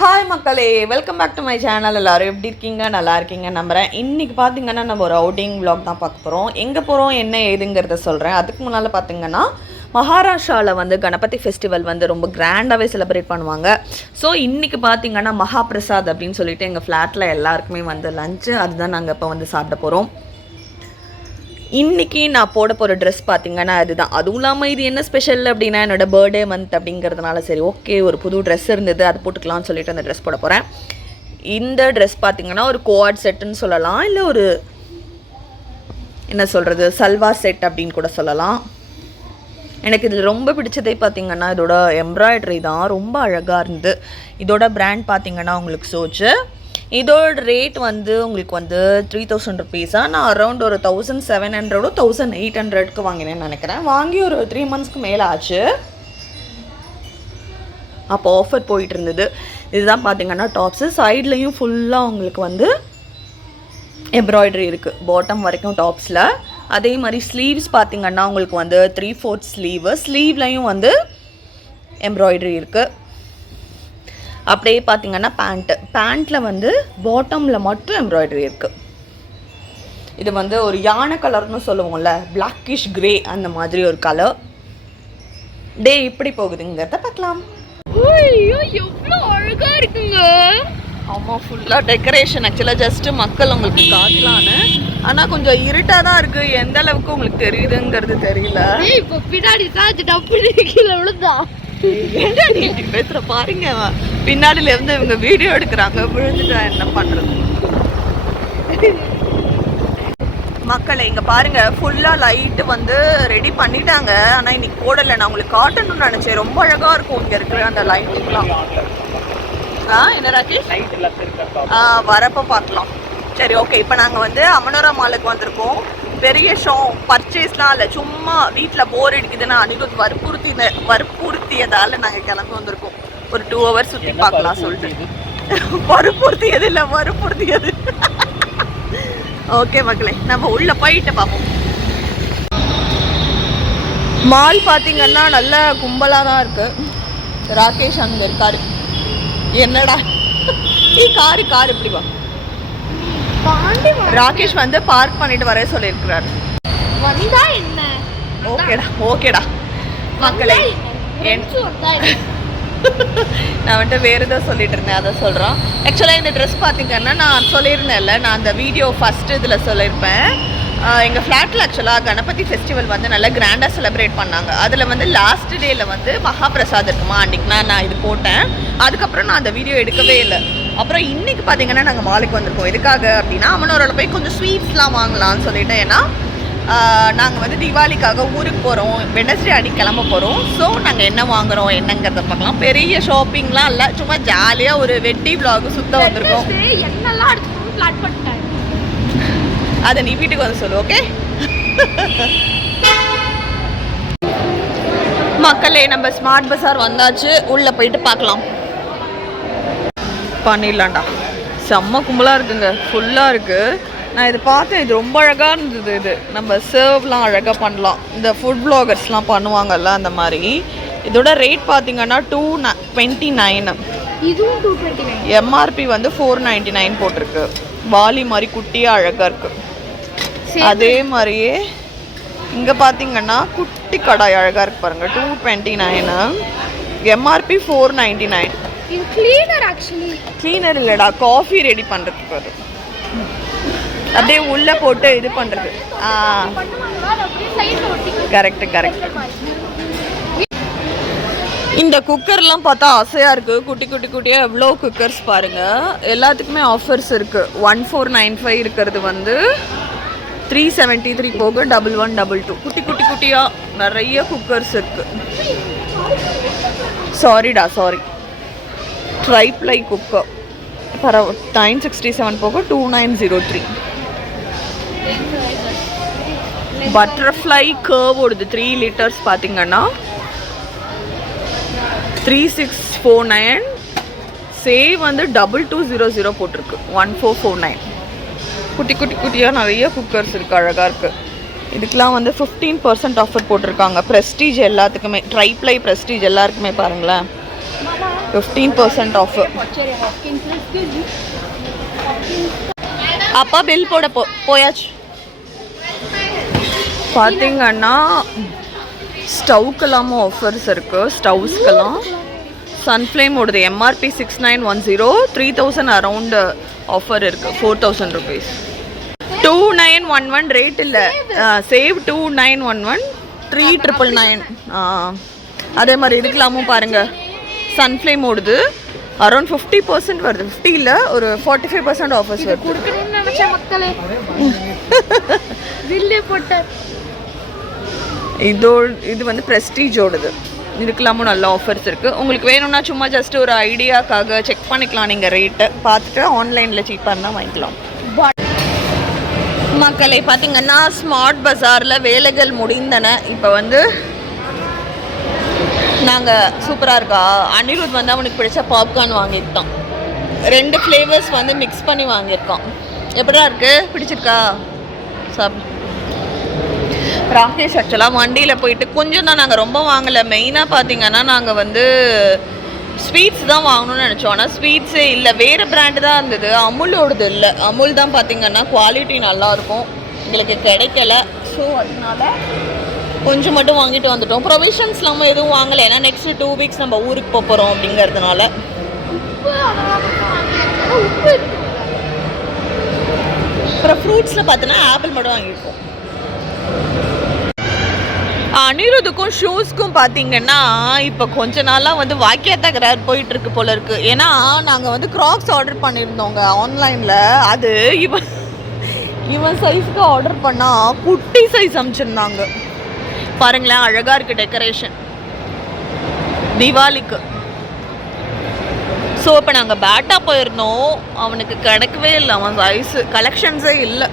Hi மக்களே, welcome back to my channel. எல்லோரும் எப்படி இருக்கீங்க? நல்லா இருக்கீங்க நம்புகிறேன். இன்றைக்கி பார்த்தீங்கன்னா நம்ம ஒரு அவுட்டிங் vlog தான் பார்க்க போகிறோம். எங்கே போகிறோம் என்ன ஏதுங்கிறத சொல்கிறேன். அதுக்கு முன்னால் பார்த்தீங்கன்னா மகாராஷ்டிராவில் வந்து கணபதி ஃபெஸ்டிவல் வந்து ரொம்ப கிராண்டாகவே செலிப்ரேட் பண்ணுவாங்க. ஸோ இன்றைக்கி பார்த்தீங்கன்னா மகாபிரசாத் அப்படின்னு சொல்லிட்டு எங்கள் ஃப்ளாட்டில் எல்லாருக்குமே வந்து லஞ்சு அதுதான் நாங்கள் இப்போ வந்து சாப்பிட போகிறோம். இன்றைக்கி நான் போட போகிற ட்ரெஸ் பார்த்திங்கன்னா அதுதான். அதுவும் இல்லாமல் இது என்ன ஸ்பெஷல் அப்படின்னா என்னோடய பர்த்டே மந்த் அப்படிங்கிறதுனால சரி ஓகே ஒரு புது ட்ரெஸ் இருந்தது அது போட்டுக்கலாம்னு சொல்லிட்டு அந்த ட்ரெஸ் போட போகிறேன். இந்த ட்ரெஸ் பார்த்திங்கன்னா ஒரு கோஆட் செட்டுன்னு சொல்லலாம், இல்லை ஒரு என்ன சொல்கிறது சல்வார் செட் அப்படின்னு கூட சொல்லலாம். எனக்கு இதில் ரொம்ப பிடிச்சதே பார்த்திங்கன்னா இதோட எம்ப்ராய்டரி தான், ரொம்ப அழகாக இருந்தது. இதோட பிராண்ட் பார்த்திங்கன்னா உங்களுக்கு சோச்சு. இதோட ரேட் வந்து உங்களுக்கு வந்து 3000 ருபீஸாக. நான் அரௌண்ட் ஒரு 1700 1800க்கு வாங்கினேன்னு நினைக்கிறேன். வாங்கி ஒரு 3 மந்த்ஸ்க்கு மேலே ஆச்சு. அப்போ ஆஃபர் போயிட்டு இருந்தது. இதுதான் பார்த்தீங்கன்னா டாப்ஸு. சைட்லேயும் ஃபுல்லாக உங்களுக்கு வந்து எம்ப்ராய்டரி இருக்குது பாட்டம் வரைக்கும் டாப்ஸில். அதே மாதிரி ஸ்லீவ்ஸ் பார்த்திங்கன்னா உங்களுக்கு வந்து 3/4 ஸ்லீவ்லையும் வந்து எம்ப்ராய்டரி இருக்குது. அப்படியே பார்த்திங்கன்னா பேண்ட்டில் வந்து பாட்டமில் மட்டும் எம்ப்ராய்டரி இருக்குது. இது வந்து ஒரு யானை கலர்னு சொல்லுவோம்ல, பிளாக்கிஷ் கிரே அந்த மாதிரி ஒரு கலர். டே இப்படி போகுதுங்கிறத பார்க்கலாம். எவ்வளோ அழகாக இருக்குங்க. ஆமாம், ஃபுல்லாக டெக்கரேஷன். ஆக்சுவலாக ஜஸ்ட்டு மக்கள் உங்களுக்கு காட்டலான்னு, ஆனால் கொஞ்சம் இருட்டாக தான் இருக்குது. எந்த அளவுக்கு உங்களுக்கு தெரியுதுங்கிறது தெரியல. இப்போ பின்னாடி விழுந்தான் பேசுற பாருங்க, பின்னாடில இருந்து இவங்க வீடியோ எடுக்கிறாங்க, விழுந்துட்டா என்ன பண்றது. மக்களை இங்க பாருங்க, ஃபுல்லா லைட் வந்து ரெடி பண்ணிட்டாங்க. ஆனா இன்னைக்கு போடலை. நான் உங்களுக்கு காட்டணும்னு நினைச்சேன். ரொம்ப அழகா இருக்கும் இங்க இருக்கிற அந்த லைட்டிங்லாம். என்ன ராகேஷ்? வரப்ப பார்க்கலாம். சரி ஓகே. இப்போ நாங்கள் வந்து அமனோரா மாலுக்கு வந்திருக்கோம். பெரிய ஷோ பர்ச்சேஸ்லாம் இல்லை, சும்மா வீட்டில் போர் அடிக்குதுன்னா அனிருத் வற்புறுத்தியதால் நாங்கள் கிளம்பி வந்திருக்கோம். ஒரு 2 ஹவர்ஸ் சுற்றி பார்க்கலாம் சொல்லிட்டு. வற்புறுத்தியது இல்லை, வற்புறுத்தியது. ஓகே மக்களே, நம்ம உள்ளே போயிட்டு பார்ப்போம். மால் பார்த்தீங்கன்னா நல்ல கும்பலாக தான் இருக்குது. ராகேஷ் அங்கே இருக்காரு. என்னடா காரு இப்படி வா. ராகேஷ் வந்து பார்க் பண்ணிட்டு வர சொல்லியிருக்கிறார். வந்தா என்ன? ஓகேடா மக்களே, நான் வந்துட்டு வேறு ஏதோ சொல்லிட்டு இருந்தேன், அதை சொல்கிறோம். ஆக்சுவலாக இந்த ட்ரெஸ் பார்த்தீங்கன்னா நான் சொல்லியிருந்தேன்ல, நான் அந்த வீடியோ ஃபஸ்ட்டு இதில் சொல்லியிருப்பேன். எங்கள் ஃப்ளாட்டில் ஆக்சுவலாக கணபதி ஃபெஸ்டிவல் வந்து நல்லா கிராண்டாக செலிப்ரேட் பண்ணாங்க. அதில் வந்து லாஸ்ட் டேயில் வந்து மகாபிரசாத் இருக்குமா, அன்றைக்கி நான் இது போட்டேன். அதுக்கப்புறம் நான் அந்த வீடியோ எடுக்கவே இல்லை. அப்புறம் இன்றைக்கி பார்த்தீங்கன்னா நாங்கள் மாலுக்கு வந்திருக்கோம். எதுக்காக அப்படின்னா அமனோராவில் போய் கொஞ்சம் ஸ்வீட்ஸ்லாம் வாங்கலாம்னு சொல்லிட்டு. ஏன்னா நாங்கள் வந்து தீபாவளிக்காக ஊருக்கு போகிறோம், வெட்னஸ்டே அன்றைக்கி கிளம்ப போகிறோம். ஸோ நாங்கள் என்ன வாங்குகிறோம் என்னங்கிறத பார்க்கலாம். பெரிய ஷாப்பிங்லாம் இல்லை, சும்மா ஜாலியாக ஒரு வெட்டி vlog சுத்த வந்திருக்கோம். என்னெல்லாம் எடுத்துக்கணும் பிளான் பண்ணிட்டேன், அதை நீ வீட்டுக்கு வந்து சொல்லு. ஓகே மக்களே, நம்ம ஸ்மார்ட் பஸார் வந்தாச்சு. உள்ளே போயிட்டு பார்க்கலாம். பண்ணிடலாம்டா. செம்ம கும்பலாக இருக்குங்க, ஃபுல்லாக இருக்குது. நான் இது பார்த்தேன், இது ரொம்ப அழகாக இருந்தது. இது நம்ம சர்வ்லாம் அழகாக பண்ணலாம். இந்த ஃபுட் வ்ளாகர்ஸ்லாம் பண்ணுவாங்கல்ல அந்த மாதிரி. இதோட ரேட் பார்த்தீங்கன்னா 229. இதுவும் 229. எம்ஆர்பி வந்து 499 போட்டிருக்கு. வாலி மாதிரி குட்டியாக அழகாக இருக்குது. அதே மாதிரியே இங்கே பார்த்தீங்கன்னா குட்டி கடாய் அழகாக இருக்கு பாருங்கள், 229. எம்ஆர்பி 499. இது கிளீனர். ஆக்சுவலி கிளீனர் இல்லைடா, காஃபி ரெடி பண்ணுறதுக்கு அது அப்படியே உள்ளே போட்டு இது பண்ணுறது. கரெக்ட். இந்த குக்கர்லாம் பார்த்தா ஆசையாக இருக்குது. குட்டியாக எவ்வளோ குக்கர்ஸ் பாருங்கள். எல்லாத்துக்குமே ஆஃபர்ஸ் இருக்குது. 1495 இருக்கிறது வந்து 373 போக 1122. குட்டியாக நிறைய குக்கர்ஸ் இருக்குது. சாரி ட்ரைப்ளை குக்கர் 967 போக 2903. பட்டர்ஃப்ளை கர்வ் ஓடுது 3 லிட்டர்ஸ் பார்த்தீங்கன்னா 3649. சேவ் வந்து 2200 போட்டிருக்கு 1449. குட்டியாக நிறைய குக்கர்ஸ் இருக்குது, அழகாக இருக்குது. இதுக்கெலாம் வந்து 15% ஆஃபர் போட்டிருக்காங்க. ப்ரெஸ்டீஜ் எல்லாத்துக்குமே, ட்ரைப்ளை ப்ரெஸ்டீஜ் எல்லாருக்குமே பாருங்களேன். 15% ஆஃப். அப்பா பில் போட போயாச்சு. பார்த்தீங்கன்னா ஸ்டவ்க்கெல்லாமும் ஆஃபர்ஸ் இருக்குது. ஸ்டவ்ஸ்க்கெல்லாம் சன்ஃப்ளேமோடது எம்ஆர்பி 6910, 3000 அரௌண்ட் ஆஃபர் இருக்குது. 4000 ருபீஸ். 2911 ரேட் இல்லை, சேவ் 2911 3999. அதே மாதிரி இதுக்கெல்லாமும் பாருங்கள் சன்ஃப்ளேம் ஓடுது. அரௌண்ட் 50% வருது. 50 இல்லை, ஒரு 45% ஆஃபர்ஸ் வருது. கொடுக்கணும்னு நினைச்ச மக்களே பில்லே போட்ட. இது வந்து ப்ரெஸ்டீஜோடது. இதுக்கெல்லாமும் நல்ல ஆஃபர்ஸ் இருக்குது. உங்களுக்கு வேணும்னா சும்மா ஜஸ்ட் ஒரு ஐடியாக்காக செக் பண்ணிக்கலாம். நீங்கள் ரேட்டை பார்த்துட்டு ஆன்லைனில் சீப்பாக இருந்தால் வாங்கிக்கலாம். மக்களை பார்த்தீங்கன்னா ஸ்மார்ட் பஜாரில் வேலைகள் முடிந்தன. இப்போ வந்து நாங்கள் சூப்பராக இருக்கா, அனிருத் வந்து அவனுக்கு பிடிச்ச பாப்கார்ன் வாங்கியிருக்கான். 2 ஃப்ளேவர்ஸ் வந்து மிக்ஸ் பண்ணி வாங்கியிருக்கான். எப்படா இருக்குது, பிடிச்சிருக்கா? சாப்பிடு. ராகேஷ் ஆக்சுவலாக வண்டியில் போயிட்டு கொஞ்சம் தான், நாங்கள் ரொம்ப வாங்கலை. மெயினாக பார்த்தீங்கன்னா நாங்கள் வந்து ஸ்வீட்ஸ் தான் வாங்கணும்னு நினச்சோம். ஆனால் ஸ்வீட்ஸே இல்லை, வேறு பிராண்டு தான் இருந்தது. அமுலோடது இல்லை. அமுல் தான் பார்த்தீங்கன்னா குவாலிட்டி நல்லாயிருக்கும், எங்களுக்கு கிடைக்கல. ஸோ அதனால கொஞ்சம் மட்டும் வாங்கிட்டு வந்துட்டோம். ப்ரொவிஷன்ஸ் நம்ம எதுவும் வாங்கலை, ஏன்னா நெக்ஸ்ட் 2 வீக்ஸ் நம்ம ஊருக்கு போக போகிறோம் அப்படிங்கிறதுனால. அப்புறம் ஃப்ரூட்ஸில் பார்த்தோன்னா ஆப்பிள் மட்டும் வாங்கியிருக்கோம். அனிருதுக்கும் ஷூஸ்க்கும் பார்த்தீங்கன்னா இப்போ கொஞ்ச நாளாக வந்து வாக்கியத்தா கிரார் போயிட்டுருக்கு போல இருக்குது. ஏன்னா நாங்கள் வந்து க்ராக்ஸ் ஆர்டர் பண்ணியிருந்தோங்க ஆன்லைனில். அது இவன் சைஸ்க்கு ஆர்டர் பண்ணால் குட்டி சைஸ் அனுப்பிச்சிருந்தாங்க. பாருங்களேன், அழகாக இருக்குது டெக்கரேஷன் தீபாவளிக்கு. ஸோ இப்போ நாங்கள் பேட்டா போயிருந்தோம், அவனுக்கு கிடைக்கவே இல்லை. அவன் சைஸு கலெக்ஷன்ஸே இல்லை.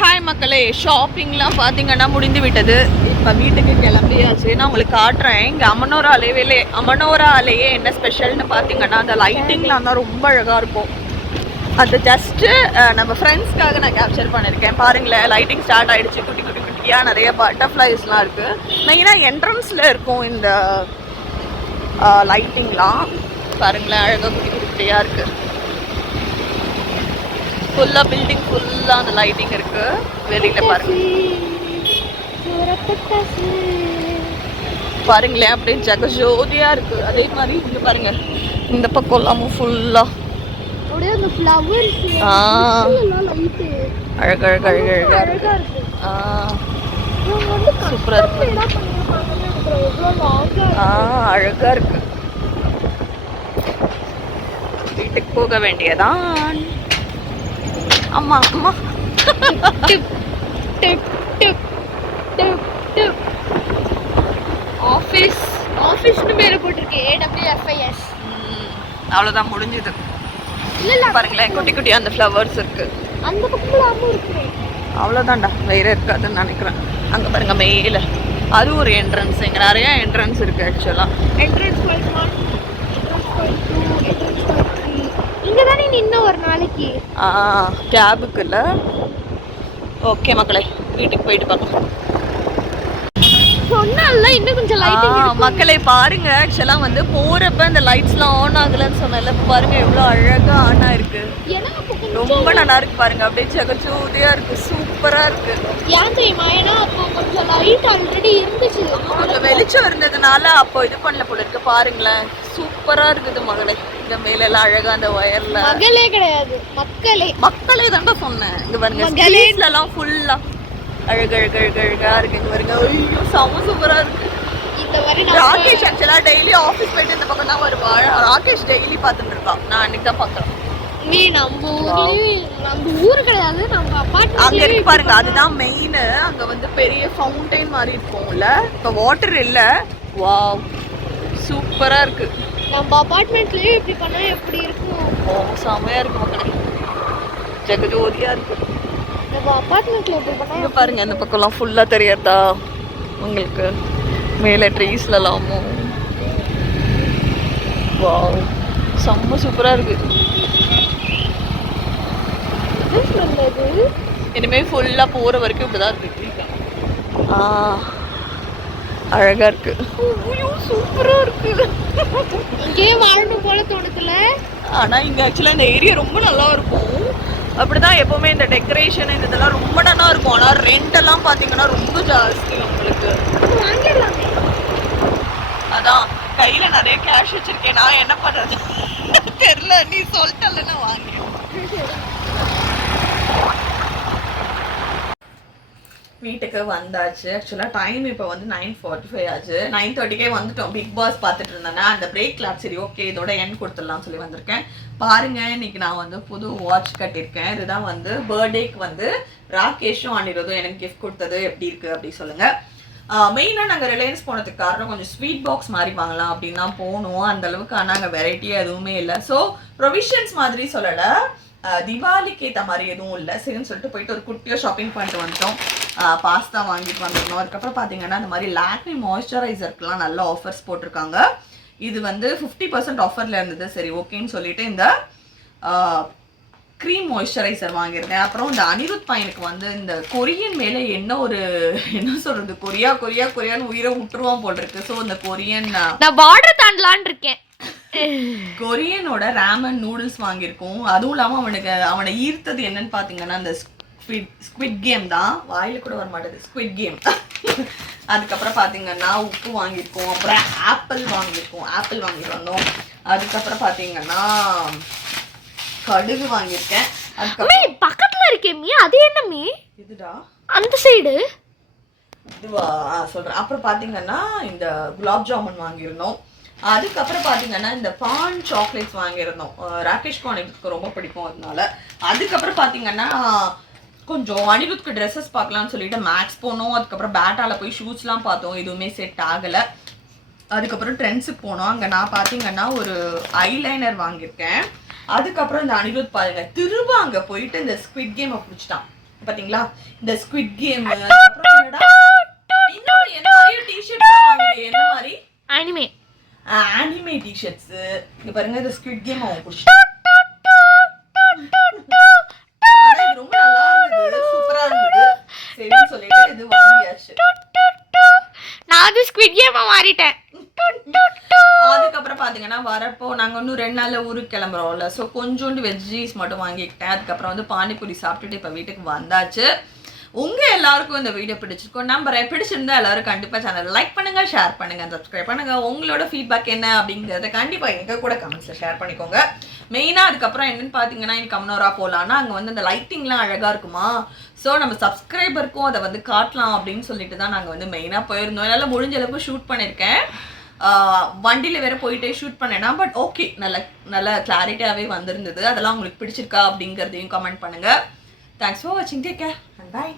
ஹாய் மக்களே, ஷாப்பிங்லாம் பார்த்தீங்கன்னா முடிந்து விட்டது. இப்போ வீட்டுக்கு கிளம்பியாச்சு. நான் உங்களுக்கு காட்டுறேன். இங்கே அமனோராலேயே என்ன ஸ்பெஷல்னு பார்த்தீங்கன்னா அந்த லைட்டிங்லாம் தான் ரொம்ப அழகாக இருக்கும். அது ஜஸ்ட்டு நம்ம ஃப்ரெண்ட்ஸ்க்காக நான் கேப்சர் பண்ணியிருக்கேன். பாருங்களேன், லைட்டிங் ஸ்டார்ட் ஆகிடுச்சு. குட்டி குட்டி குட்டியாக நிறைய பட்டர்ஃப்ளைஸ்லாம் இருக்குது. மெயினாக என்ட்ரன்ஸில் இருக்கும் இந்த லைட்டிங்லாம். பாருங்களேன், அழகாக குட்டி குட்டியாக இருக்குது. ஃபுல்லாக பில்டிங் ஃபுல்லாக அந்த லைட்டிங் இருக்குது. வெளியில் பாருங்களேன், அப்படியே ஜெகஜோதியாக இருக்குது. அதே மாதிரி இங்கே பாருங்கள், இந்த பக்கம் எல்லாமும் ஃபுல்லாக அழகழகழகாக இருக்கு. சூப்பராக இருக்கு. அழகாக இருக்கு. வீட்டுக்கு போக வேண்டியதான். அம்மா அம்மா ஆஃபீஸ்னு பேர் போட்டிருக்கு, AWFIS. அவ்வளோதான், முடிஞ்சுது. பாருங்களேன், குட்டி குட்டியாக அந்த ஃப்ளவர்ஸ் இருக்கு. அந்த பக்கமும் இருக்கு. அவ்வளோதான்டா, வேற இருக்காதுன்னு நினைக்கிறேன். அங்கே பாருங்க மேல, அது ஒரு என்ட்ரன்ஸ். இங்கே நிறைய என்ட்ரன்ஸ் இருக்கு ஆக்சுவலாக. Entrance 1, entrance 2, entrance 3. இங்கே தானே நின்று ஒரு நாளைக்கு கேபுக்கு இல்லை. ஓகே மக்களே, வீட்டுக்கு போயிட்டு பார்க்கலாம். சொன்னால இன்னும் கொஞ்சம் லைட்டிங் மக்களை பாருங்க. ஆக்சுவலாக வந்து போகிறப்ப இந்த லைட்ஸ்லாம் ஆன் ஆகலன்னு சொன்னல, பாருங்க எவ்வளோ அழகாக ஆன் ஆயிருக்கு. ரொம்ப நல்லா இருக்கு பாருங்க, அப்படியே ஜெகஜோதியா இருக்கு. சூப்பரா இருக்கு. ஏன் தெரியுமா? ஏன்னா அப்போ கொஞ்சம் லைட் ஆல்ரெடி இருந்துச்சு, கொஞ்சம் வெளிச்சம் இருந்ததுனால அப்போ இது பண்ணல போல இருக்கு. பாருங்களேன், சூப்பரா இருக்குது மகளே. இந்த மேல எல்லாம் அழகா அந்த வயர்ல மகளே கிடையாது, மக்களே தான்டா சொன்னேன். இங்க பாருங்க, ஸ்கிரீன்ல எல்லாம் ஃபுல்லா அழகழகழகழகா இருக்கு. இங்க பாருங்க, ஐயோ செம சூப்பரா இருக்கு. ராகேஷ் ஆக்சுவலா டெய்லி ஆஃபீஸ் போயிட்டு இந்த பக்கம் தான் வருவா. ராகேஷ் டெய்லி பார்த்துட்டு இருக்கான். நான் அன்னைக்கு தான் பார்க்குறேன். நீ நம்ம ஊரு கிடையாது, நம்ம அபார்ட்மெண்ட் அங்க இருக்கு பாருங்க. அதுதான் மெயின். அங்க வந்து பெரிய ஃபவுண்டைன் மாதிரி இருக்கும்ல. இப்போ வாட்டர் இல்ல. வாவ், சூப்பரா இருக்கு. நம்ம அபார்ட்மெண்ட்லயே இப்படி பண்ணா எப்படி இருக்கும்? செமையா இருக்கு மக்களே, ஜெகஜோதியா இருக்கு. நம்ம அபார்ட்மெண்ட்ல இப்படி பண்ணா இங்க பாருங்க, அந்த பக்கம்லாம் ஃபுல்லா தெரியறதா உங்களுக்கு? மேலே ட்ரீஸ்லலாமும். வாவ், செம்ம சூப்பரா இருக்கு. இனிமேல் ஃபுல்லாக போகிற வரைக்கும் இப்படி தான் இருக்கு. அழகாக இருக்கு. சூப்பராக இருக்கு. இங்கேயே வாழணும் போல தோணுதுல. ஆனால் இங்கே ஆக்சுவலாக இந்த ஏரியா ரொம்ப நல்லா இருக்கும். அப்படிதான் எப்போவுமே இந்த டெக்கரேஷன் இந்த இதெல்லாம் ரொம்ப நல்லா இருக்கும். ஆனால் ரெண்டெல்லாம் பார்த்தீங்கன்னா ரொம்ப ஜாஸ்தி உங்களுக்கு. வாங்கிடலாமே. அதான் கையில் நிறைய கேஷ் வச்சிருக்கேன். நான் என்ன பண்ணுறது தெரியல. நீ சொல்லிட்டல நான் வாங்கி. வீட்டுக்கு வந்தாச்சு. ஆக்சுவலாக டைம் இப்போ வந்து 9:45 ஆச்சு. 9:30க்கே வந்துட்டோம். பிக் பாஸ் பார்த்துட்டு இருந்தேன்னா அந்த பிரேக் கிளாஸ் சரி ஓகே இதோட என் கொடுத்துடலாம் சொல்லி வந்திருக்கேன். பாருங்க இன்னைக்கு நான் வந்து புது வாட்ச் கட்டியிருக்கேன். இதுதான் வந்து பர்த்டேக்கு வந்து ராகேஷும் அனிருதும் எனக்கு கிஃப்ட் கொடுத்தது. எப்படி இருக்கு அப்படி சொல்லுங்க. மெயினாக நாங்கள் ரிலையன்ஸ் போனதுக்கு காரணம் கொஞ்சம் ஸ்வீட் பாக்ஸ் மாதிரி வாங்கலாம் அப்படின்னு தான் போனோம். அந்த அளவுக்கு ஆனால் அங்கே வெரைட்டியாக எதுவுமே இல்லை. ஸோ ப்ரொவிஷன்ஸ் மாதிரி சொல்லலை, தீபாவளிக்கு ஏற்ற மாதிரி எதுவும் இல்லை. சரின்னு சொல்லிட்டு போயிட்டு ஒரு குட்டியாக ஷாப்பிங் பண்ணிட்டு வந்துட்டோம். பாஸ்தா வாங்கிட்டு வந்துடணும். அதுக்கப்புறம் பார்த்தீங்கன்னா இந்த மாதிரி லாக்மி மாய்ஸ்சரைசருக்குலாம் நல்ல ஆஃபர்ஸ் போட்டிருக்காங்க. இது வந்து 50% ஆஃபரில் இருந்தது. சரி ஓகேன்னு சொல்லிட்டு இந்த க்ரீம் மாய்ஸ்சரைசர் வாங்கியிருந்தேன். அப்புறம் இந்த அனிருத் பையனுக்கு வந்து இந்த கொரியன் மேலே என்ன சொல்கிறது கொரியான்னு உயிரை விட்டுருவான் போல் இருக்கு. ஸோ இந்த கொரியன் நான் பார்டர் தாண்டலான் இருக்கேன். கொரியனோட ராமன் நூடுல்ஸ் வாங்கியிருக்கோம். அதுவும் இல்லாமல் அவனை ஈர்த்தது என்னன்னு பார்த்தீங்கன்னா இந்த ஸ்குவிட் கேம் தான். வாயில் கூட வர மாட்டேது ஸ்குவிட் கேம். அதுக்கப்புறம் பார்த்தீங்கன்னா உப்பு வாங்கியிருக்கோம். அப்புறம் ஆப்பிள் வாங்கிட்டு வந்தோம். அதுக்கப்புறம் பார்த்தீங்கன்னா கடுகு வாங்கியிருக்கேன். அதுக்கப்புறம் பக்கத்தில் இருக்கே மீ அது என்ன மீ இதுடா அந்த சைடு இதுவா சொல்கிறேன். அப்புறம் பார்த்தீங்கன்னா இந்த குலாப் ஜாமுன் வாங்கியிருந்தோம். அதுக்கப்புறம் பார்த்தீங்கன்னா இந்த பான் சாக்லேட்ஸ் வாங்கியிருந்தோம். ராகேஷ் எனக்கு ரொம்ப பிடிக்கும் அதனால. அதுக்கப்புறம் பார்த்தீங்கன்னா கொஞ்சம் அனிருத்துக்கு ட்ரெஸ்ஸஸ் பார்க்கலாம்னு சொல்லிட்டு மேக்ஸ் போனோம். அதுக்கப்புறம் பேட்டாவில் போய் ஷூஸ்லாம் பார்த்தோம். எதுவுமே செட் ஆகலை. அதுக்கப்புறம் ட்ரெண்ட்ஸுக்கு போனோம். அங்கே நான் பார்த்தீங்கன்னா ஒரு ஐலைனர் வாங்கியிருக்கேன். அதுக்கப்புறம் இந்த அனிருத் பாருங்க திரும்ப அங்கே போயிட்டு இந்த ஸ்குவிட் கேமை பிடிச்சிட்டான். பார்த்தீங்களா இந்த ஸ்குவிட் கேம். அதுக்கப்புறம் இன்னும் என்ன மாதிரி டிஷர்ட்ஸ் வாங்கினேன். என்ன மாதிரி அனிமே டிஷர்ட்ஸ். இங்கே பாருங்க இந்த ஸ்குவிட் கேம் அவன் பிடிச்சிட்டான். ரொம்ப நல்லா இருந்தது, சூப்பரா இருந்தது. சரின்னு சொல்லிட்டு இது வாங்கியாச்சு. நான் அது ஸ்குவிட் கேமா மாறிட்டேன். அதுக்கப்புறம் பார்த்தீங்கன்னா வரப்போ நாங்கள் இன்னும் 2 நாளில் ஊருக்கு கிளம்புறோம்ல. ஸோ கொஞ்சோண்டு வெஜ்ஜீஸ் மட்டும் வாங்கிக்கிட்டேன். அதுக்கப்புறம் வந்து பானிபூரி சாப்பிட்டுட்டு இப்போ வீட்டுக்கு வந்தாச்சு. உங்கள் எல்லாருக்கும் இந்த வீடியோ பிடிச்சிருக்கோம் நம்புறேன். பிடிச்சிருந்தா எல்லாரும் கண்டிப்பாக சேனல் லைக் பண்ணுங்கள், ஷேர் பண்ணுங்கள், சப்ஸ்கிரைப் பண்ணுங்கள். உங்களோட ஃபீட்பேக் என்ன அப்படிங்கிறத கண்டிப்பாக எங்கள் கூட கமெண்ட்ஸில் ஷேர் பண்ணிக்கோங்க. மெயினாக அதுக்கப்புறம் என்னென்னு பார்த்தீங்கன்னா எனக்கு கம்னோரா போகலான்னா அங்கே வந்து அந்த லைட்டிங்லாம் அழகாக இருக்குமா. ஸோ நம்ம சப்ஸ்கிரைபருக்கும் அதை வந்து காட்டலாம் அப்படின்னு சொல்லிட்டு தான் நாங்கள் வந்து மெயினாக போயிருந்தோம். என்னால் முடிஞ்ச அளவுக்கு ஷூட் பண்ணியிருக்கேன். வண்டியில் வேறு போயிட்டே ஷூட் பண்ணேன்னா பட் ஓகே நல்ல கிளாரிட்டியாகவே வந்திருந்தது. அதெல்லாம் உங்களுக்கு பிடிச்சிருக்கா அப்படிங்கிறதையும் கமெண்ட் பண்ணுங்கள். தேங்க்ஸ் ஃபார் வாட்சிங். Take care and by.